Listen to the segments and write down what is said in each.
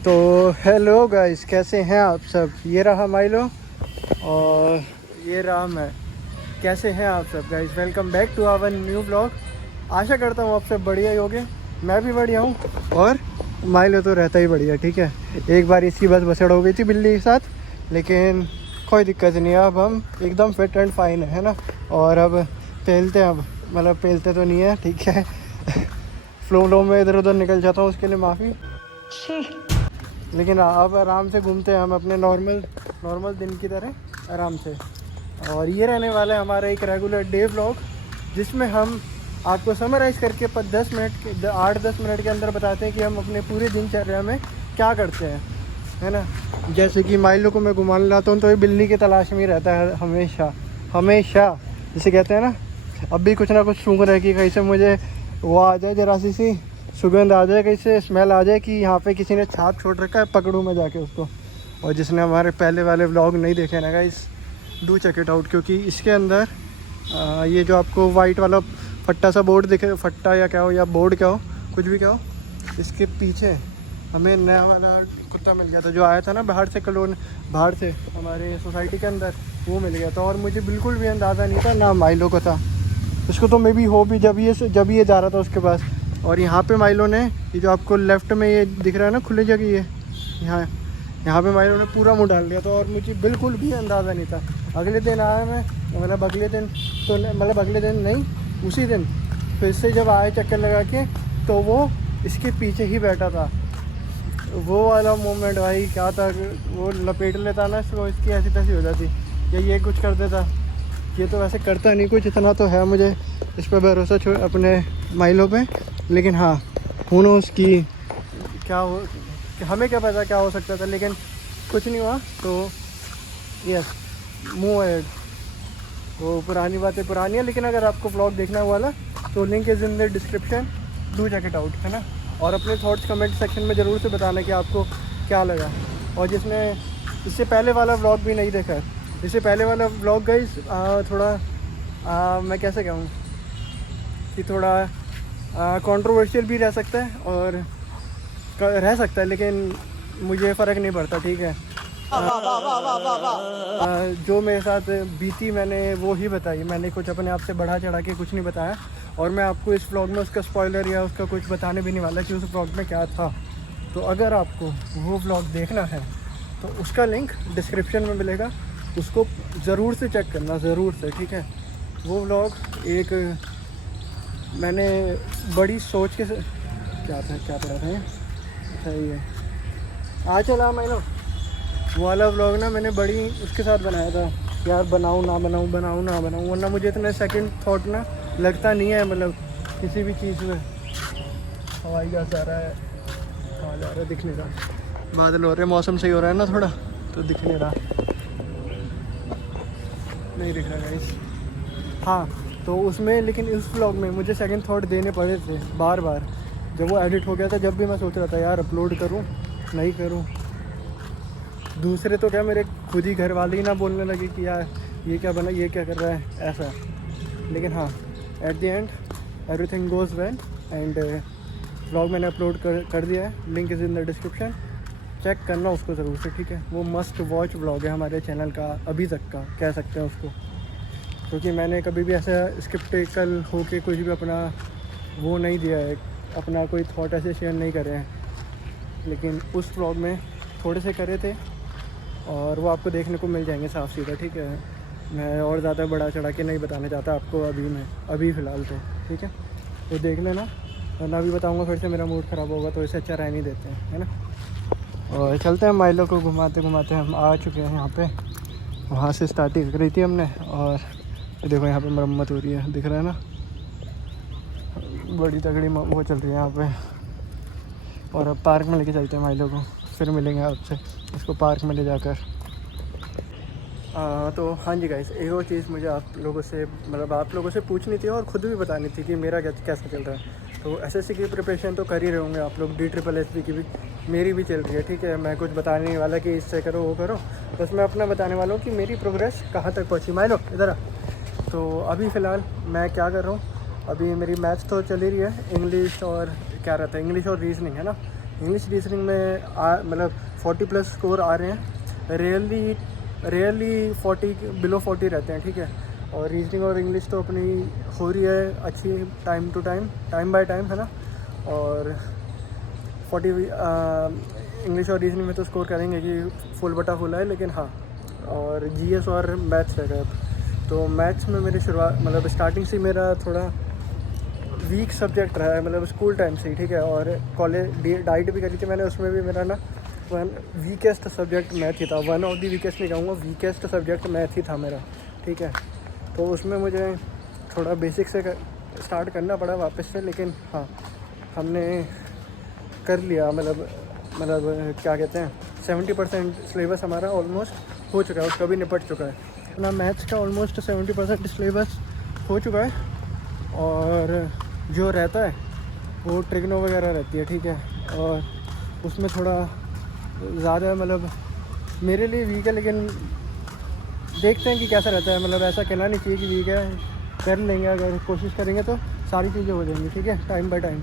तो hello guys, कैसे हैं आप सब। ये रहा माइलो और ये रहा मैं। कैसे हैं आप सब guys, welcome back to our new blog. आशा करता हूँ आप सब बढ़िया ही होगे। मैं भी बढ़िया हूँ और माइलो तो रहता ही बढ़िया। ठीक है, एक बार इसकी बस बसड़ हो गई थी बिल्ली के साथ, लेकिन कोई दिक्कत नहीं है। अब हम एकदम फिट एंड फाइन है ना। और अब पेलते हैं, अब मतलब पेलते तो नहीं है, ठीक है। फ्लो में इधर उधर निकल जाता हूँ, उसके लिए माफ़ी। लेकिन अब आराम से घूमते हैं हम अपने नॉर्मल दिन की तरह आराम से। और ये रहने वाला है हमारा एक रेगुलर डे व्लॉग, जिसमें हम आपको समराइज़ करके 8-10 मिनट के अंदर बताते हैं कि हम अपने पूरे दिनचर्या में क्या करते हैं, है ना। जैसे कि माइलो को मैं घुमाने लाता हूँ तो ये बिल्ली की तलाश में ही रहता है हमेशा हमेशा। जैसे कहते हैं ना, अब भी कुछ ना कुछ सूंघ रहा है कि कहीं से मुझे वो आ जाए, जरा सी सुगंध आ जाए, कहीं से स्मेल आ जाए कि यहाँ पे किसी ने छाप छोड़ रखा है, पकड़ूँ मैं जाके उसको। और जिसने हमारे पहले वाले व्लॉग नहीं देखे ना guys, do check it out, क्योंकि इसके अंदर ये जो आपको वाइट वाला फट्टा सा बोर्ड दिखे, फट्टा या क्या हो या बोर्ड क्या हो, कुछ भी क्या हो, इसके पीछे हमें नया वाला कुत्ता मिल गया था जो आया था ना बाहर से, बाहर से हमारे सोसाइटी के अंदर, वो मिल गया था। और मुझे बिल्कुल भी अंदाज़ा नहीं था ना माइलो को था, उसको तो मे भी हो भी जब ये जा रहा था उसके पास। और यहाँ पे माइलो ने, ये जो आपको लेफ़्ट में ये दिख रहा है ना खुली जगह, ये यहाँ पे माइलो ने पूरा मुँह डाल दिया था और मुझे बिल्कुल भी अंदाज़ा नहीं था। अगले दिन आया मैं, मतलब अगले दिन तो मतलब अगले दिन नहीं, उसी दिन फिर से जब आए चक्कर लगा के, तो वो इसके पीछे ही बैठा था। वो वाला मोमेंट भाई क्या था, वो लपेट लेता ना इसको, इसकी ऐसी तैसी हो जाती, या ये कुछ कर देता। ये तो वैसे करता नहीं कुछ, इतना तो है मुझे इस पर भरोसा अपने माइलो पे। लेकिन हाँ, हुनो उसकी क्या हो, हमें क्या पता क्या हो सकता था, लेकिन कुछ नहीं हुआ। तो यस, मूव अहेड। वो पुरानी बातें पुरानी है, लेकिन अगर आपको व्लॉग देखना हुआ ना तो link is in the description, do check it out, है ना। और अपने थॉट्स कमेंट सेक्शन में ज़रूर से बताना कि आपको क्या लगा। और जिसने इससे पहले वाला व्लॉग भी नहीं देखा है, इससे पहले वाला व्लॉग गाइस थोड़ा मैं कैसे कहूँ कि थोड़ा कंट्रोवर्शियल भी रह सकता है और रह सकता है, लेकिन मुझे फ़र्क नहीं पड़ता, ठीक है। जो मेरे साथ बीती मैंने वो ही बताई, मैंने कुछ अपने आप से बढ़ा चढ़ा के कुछ नहीं बताया। और मैं आपको इस व्लॉग में उसका स्पॉइलर या उसका कुछ बताने भी नहीं वाला कि उस व्लॉग में क्या था। तो अगर आपको वो व्लॉग देखना है तो उसका लिंक डिस्क्रिप्शन में मिलेगा, उसको ज़रूर से चेक करना, ज़रूर से, ठीक है। वो व्लॉग एक मैंने बड़ी सोच के क्या पढ़ा था ये, अच्छा ये आ चला मैं लो, वो वाला व्लॉग ना मैंने बड़ी उसके साथ बनाया था यार, बनाऊँ ना बनाऊँ, वरना मुझे इतना सेकंड थॉट ना लगता नहीं है, मतलब किसी भी चीज़ में। हवाई जहाज़ जा रहा है, कहाँ जा रहा है दिख नहीं रहा, बादल हो रहे, मौसम सही हो रहा है ना थोड़ा, तो दिख नहीं रहा, नहीं दिख रहा गाइस। हाँ, तो उसमें लेकिन इस व्लॉग में मुझे सेकंड थॉट देने पड़े थे बार बार, जब वो एडिट हो गया था, जब भी मैं सोच रहा था यार अपलोड करूँ नहीं करूँ। दूसरे तो क्या, मेरे खुद ही घर वाले ही ना बोलने लगे कि यार ये क्या बना, ये क्या कर रहा है, ऐसा। लेकिन हाँ, at the end everything goes well and vlog मैंने अपलोड कर दिया है, link is in the description, check करना उसको ज़रूर से, ठीक है। वो मस्ट वॉच व्लॉग है हमारे चैनल का, अभी तक का कह सकते हैं उसको, क्योंकि मैंने कभी भी ऐसा स्क्रिप्टिकल होके कुछ भी अपना वो नहीं दिया है, अपना कोई थॉट ऐसे शेयर नहीं करे हैं। लेकिन उस व्लॉग में थोड़े से करे थे और वो आपको देखने को मिल जाएंगे साफ़ सीधा, ठीक है। मैं और ज़्यादा बड़ा चढ़ा के नहीं बताना चाहता आपको अभी फ़िलहाल तो, ठीक है। तो देख लेना, वरना अभी बताऊंगा फिर से मेरा मूड ख़राब होगा, तो इससे अच्छा रहने नहीं देते हैं, है ना। और चलते हैं, माइलो को घुमाते घुमाते हम आ चुके हैं यहाँ पे। वहाँ से स्टार्टिंग करी थी हमने, और देखो यहाँ पे मरम्मत हो रही है, दिख रहा है ना, बड़ी तगड़ी वो चल रही है यहाँ पे। और अब पार्क में लेके चलते हैं माइलो को, फिर मिलेंगे आपसे इसको पार्क में ले जाकर। तो हाँ जी गाइस, एक और चीज़ मुझे आप लोगों से पूछनी थी और ख़ुद भी बतानी थी कि मेरा कैसा चल रहा है। तो एसएससी की प्रिपरेशन तो कर ही रहे होंगे आप लोग, DSSS की भी मेरी भी चल रही है, ठीक है। मैं कुछ बताने नहीं वाला कि इससे करो वो करो, बस मैं अपना बताने वाला हूँ कि मेरी प्रोग्रेस कहाँ तक पहुँची। माइलो इधर आ। तो अभी फ़िलहाल मैं क्या कर रहा हूँ, अभी मेरी मैथ्स तो चल ही रही है, इंग्लिश और क्या रहता है, इंग्लिश और रीजनिंग, है ना। इंग्लिश रीजनिंग में मतलब 40+ स्कोर आ रहे हैं, रेयरली 40 बिलो 40 रहते हैं, ठीक है। और रीजनिंग और इंग्लिश तो अपनी हो रही है अच्छी, time to time by time, है ना। और 40 इंग्लिश और रीजनिंग में तो स्कोर करेंगे कि फुल बटा फुल है, लेकिन हाँ। और जीएस और मैथ्स रहेगा अब। तो मैथ्स में मेरी शुरुआत मतलब स्टार्टिंग से मेरा थोड़ा वीक सब्जेक्ट रहा है, मतलब स्कूल टाइम से ही, ठीक है। और कॉलेज डाइट भी करी थी मैंने, उसमें भी मेरा ना वीकेस्ट सब्जेक्ट मैथ ही था। वन ऑफ द वीकेस्ट नहीं कहूँगा, वीकेस्ट सब्जेक्ट मैथ ही था मेरा, ठीक है। तो उसमें मुझे थोड़ा बेसिक से स्टार्ट करना पड़ा वापस से, लेकिन हाँ हमने कर लिया। मतलब क्या कहते हैं, 70% सिलेबस हमारा ऑलमोस्ट हो चुका है, उसका भी निपट चुका है ना। मैथ्स का ऑलमोस्ट 70% सिलेबस हो चुका है। और जो रहता है वो ट्रिग्नो वगैरह रहती है, ठीक है। और उसमें थोड़ा ज़्यादा मतलब मेरे लिए वीक है, लेकिन देखते हैं कि कैसा रहता है। मतलब ऐसा कहना नहीं चाहिए कि वीक है, कर लेंगे, अगर कोशिश करेंगे तो सारी चीज़ें हो जाएंगी, ठीक है, टाइम बाय टाइम।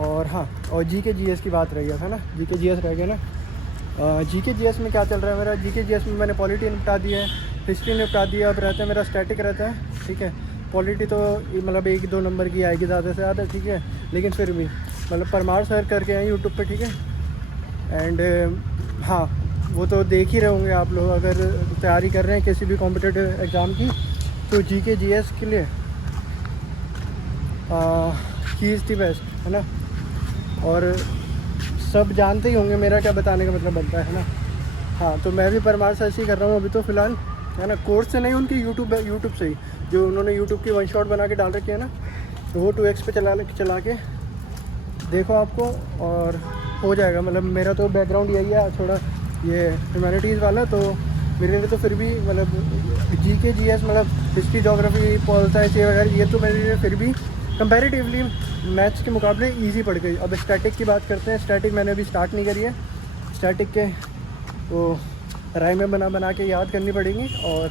और हाँ, और जीके जीएस की बात रही है ना, जीके जीएस रह गया ना। जीके जीएस में क्या चल रहा है मेरा, जीके जीएस में मैंने पॉलिटी निपटा दी है, हिस्ट्री निपटा दिया। अब रहता है मेरा स्टैटिक रहता है, ठीक है। पॉलिटी तो मतलब 1-2 नंबर की आएगी ज़्यादा से ज़्यादा, ठीक है। लेकिन फिर भी मतलब परमार सर करके हैं यूट्यूब पे, ठीक है। एंड हाँ, वो तो देख ही रहे होंगे आप लोग, अगर तैयारी कर रहे हैं किसी भी कॉम्पिटिटिव एग्ज़ाम की, तो जीके जीएस के लिए ही इज़ द बेस्ट, है ना। और सब जानते ही होंगे मेरा क्या बताने का मतलब बनता है ना। हाँ, तो मैं भी परमार सर से ही कर रहा हूँ अभी तो फ़िलहाल, है ना। कोर्स से नहीं, उनकी यूट्यूब से ही, जो उन्होंने यूट्यूब की वन शॉट बना के डाल रखी है ना, तो वो 2x पे चला के देखो आपको, और हो जाएगा। मतलब मेरा तो बैकग्राउंड यही है थोड़ा, ये ह्यूमैनिटीज़ वाला, तो मेरे लिए तो फिर भी मतलब जीके जीएस मतलब हिस्ट्री, जोग्राफी, पॉल साइंस ये वगैरह, ये तो मेरे लिए फिर भी कंपैरेटिवली मैथ्स के मुकाबले इजी पड़ गई। अब स्टैटिक की बात करते हैं। स्टैटिक मैंने अभी स्टार्ट नहीं करी है। स्टैटिक के वो राइमें बना के याद करनी पड़ेंगी, और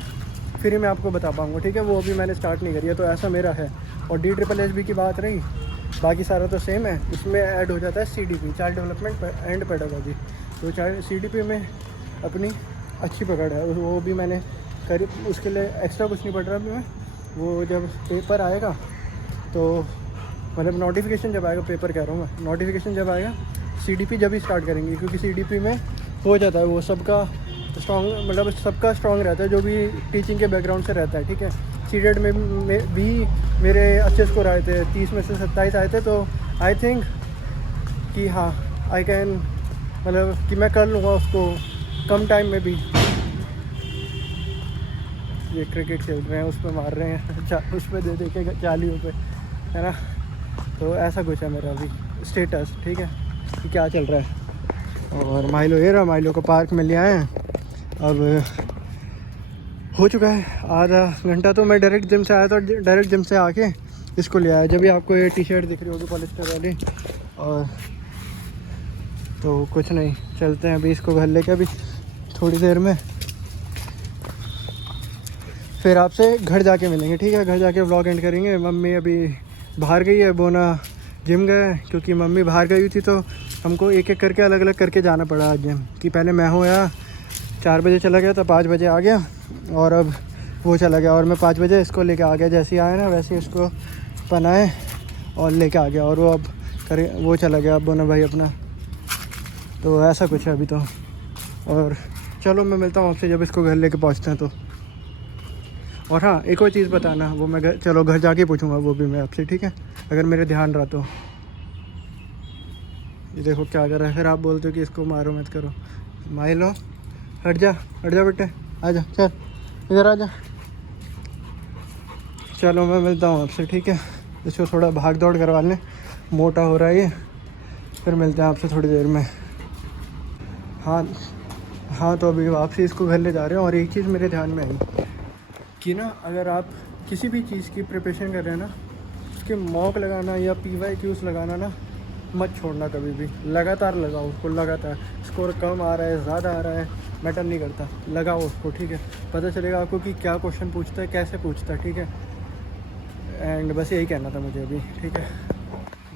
फिर ही मैं आपको बता पाऊँगा, ठीक है। वो अभी मैंने स्टार्ट नहीं करी है, तो ऐसा मेरा है। और DSSB की बात रही, बाकी सारा तो सेम है। इसमें ऐड हो जाता है CDP, child development and pedagogy. तो CDP में अपनी अच्छी पकड़ है, वो भी मैंने करी। उसके लिए एक्स्ट्रा कुछ नहीं पड़ रहा अभी मैं। वो जब पेपर आएगा तो मतलब नोटिफिकेशन जब आएगा, पेपर कह रहा हूँ मैं, नोटिफिकेशन जब आएगा, CDP जब ही स्टार्ट करेंगे, क्योंकि CDP में हो जाता है वो सबका स्ट्रॉन्ग, मतलब सबका स्ट्रॉन्ग रहता है जो भी टीचिंग के बैकग्राउंड से रहता है, ठीक है। सीडेड में भी मेरे अच्छे स्कोर आए थे, 30 में से 27 आए थे। तो आई थिंक कि हाँ, आई कैन, मतलब कि मैं कर लूँगा उसको कम टाइम में भी। ये क्रिकेट खेल रहे हैं, उस पर मार रहे हैं उस पर दे के जालियों पे, है ना। तो ऐसा कुछ है मेरा अभी स्टेटस, ठीक है, कि क्या चल रहा है। और माइलो, ये रहा, माइलो को पार्क में ले आए हैं। अब हो चुका है आधा घंटा, तो मैं डायरेक्ट जिम से आया था, डायरेक्ट जिम से आके इसको ले आया। जब भी आपको ये टी-शर्ट दिख रही होगी पॉलिस्टर वाली। और तो कुछ नहीं, चलते हैं अभी इसको घर लेके, अभी थोड़ी देर में फिर आपसे घर जाके मिलेंगे, ठीक है। घर जाके व्लॉग एंड करेंगे। मम्मी अभी बाहर गई है, बोना जिम गए, क्योंकि मम्मी बाहर गई हुई थी, तो हमको एक एक करके अलग अलग करके जाना पड़ा आज जिम। कि पहले मैं हो आया, 4 बजे चला गया, तो 5 बजे आ गया, और अब वो चला गया, और मैं 5 बजे इसको लेके आ गया। जैसे ही आया ना, वैसे इसको पहनाए और लेके आ गया, और वो अब वो चला गया अब बोना भाई अपना। तो ऐसा कुछ है अभी तो। और चलो मैं मिलता हूँ आपसे जब इसको घर लेके पहुँचते हैं तो। और हाँ, एक और चीज़ बताना, वो मैं चलो घर जाके पूछूंगा वो भी मैं आपसे, ठीक है, अगर मेरे ध्यान रहा तो। ये देखो क्या कर रहा है, फिर आप बोलते हो कि इसको मारो मत करो। माइलो हट जा बेटे, आ जा, चल इधर आ जा। चलो मैं मिलता हूँ आपसे, ठीक है। इसको थोड़ा भाग दौड़ करवा लें, मोटा हो रहा है ये। फिर मिलते हैं आपसे थोड़ी देर में। हाँ, तो अभी वापसी इसको घर ले जा रहे हैं। और एक चीज़ मेरे ध्यान में आई कि ना, अगर आप किसी भी चीज़ की प्रिपरेशन कर रहे हैं ना, उसके मॉक लगाना या PYQs लगाना ना मत छोड़ना कभी भी। लगातार लगाओ उसको, लगातार। स्कोर कम आ रहा है, ज़्यादा आ रहा है, मैटर नहीं करता, लगाओ उसको, ठीक है। पता चलेगा आपको कि क्या क्वेश्चन पूछता है, कैसे पूछता है, ठीक है। एंड बस यही कहना था मुझे अभी, ठीक है।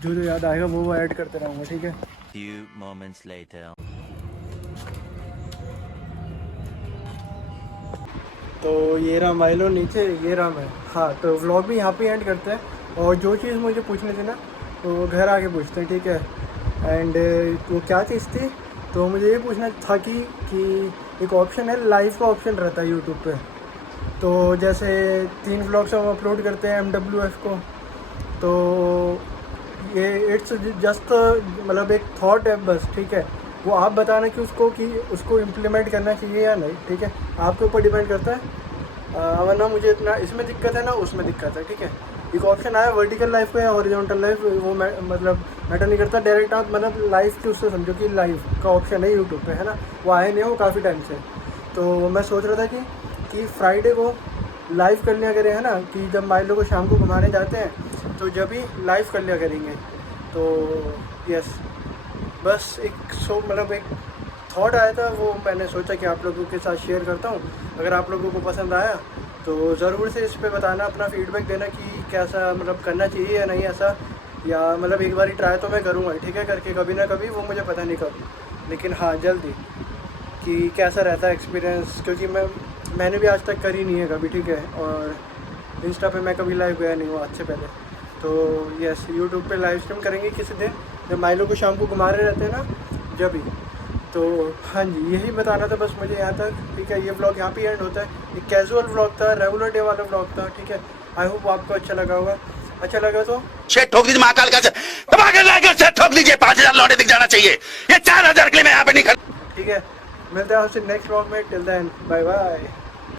जो याद आएगा वो ऐड करते रहूँगा, ठीक है। few moments later. तो ये रहा माइलो नीचे, ये रहा मैं। हाँ, तो व्लॉग भी यहाँ पे एंड करते हैं, और जो चीज़ मुझे पूछनी थी ना तो घर आके पूछते हैं, ठीक है। एंड वो क्या चीज़ थी, तो मुझे ये पूछना था कि एक ऑप्शन है, लाइव का ऑप्शन रहता है यूट्यूब पे। तो जैसे 3 व्लॉग्स हम अपलोड करते हैं MWF को, तो ये इट्स जस्ट मतलब एक थॉट है बस, ठीक है। वो आप बताना कि उसको इम्प्लीमेंट करना चाहिए या नहीं, ठीक है, आपके ऊपर डिपेंड करता है। वरना मुझे इतना इसमें दिक्कत है ना उसमें दिक्कत है, ठीक है। एक ऑप्शन आया वर्टिकल लाइफ का या हॉरिजॉन्टल लाइफ, वो मतलब मैटर नहीं करता। डायरेक्ट आप मतलब लाइव के उससे समझो कि लाइव का ऑप्शन है यूट्यूब पे, है ना। वो आए नहीं, वो काफ़ी टाइम से। तो मैं सोच रहा था कि फ्राइडे को लाइव कर लिया करें, है ना, कि जब माइलो को शाम को घुमाने जाते हैं तो जब ही लाइव कर लिया करेंगे। तो यस, बस मतलब एक थॉट आया था, वो मैंने सोचा कि आप लोगों के साथ शेयर करता हूँ। अगर आप लोगों को पसंद आया तो ज़रूर से इस पे बताना, अपना फीडबैक देना कि कैसा मतलब करना चाहिए या नहीं ऐसा, या मतलब एक बार ही ट्राई तो मैं करूँगा, ठीक है, करके कभी ना कभी, वो मुझे पता नहीं कब, लेकिन हाँ जल्दी, कि कैसा रहता है एक्सपीरियंस, क्योंकि मैंने भी आज तक करी नहीं है कभी, ठीक है। और इंस्टा पे मैं कभी लाइव गया नहीं हूँ आज से पहले। तो यस, यूट्यूब पे लाइव स्ट्रीम करेंगे किसी दिन, जब माइलो को शाम को घुमा रहे रहते हैं ना, जब ही। तो हाँ जी, यही बताना था बस मुझे यहाँ तक, ठीक है। ये व्लॉग यहाँ पे एंड होता है। एक कैजुअल व्लॉग था, रेगुलर डे वाला व्लॉग था, ठीक है। आई होप आपको अच्छा लगा होगा। अच्छा लगा तो शेर ठोक दीजिए, महाकाल का दबा लाकर शेर ठोक दीजिए। 5000 लौटे दिख जाना चाहिए, ये 4000 के लिए मैं यहाँ पे नहीं खड़ा। ठीक है, मिलते हैं आपसे नेक्स्ट व्लॉग में। Till then bye bye.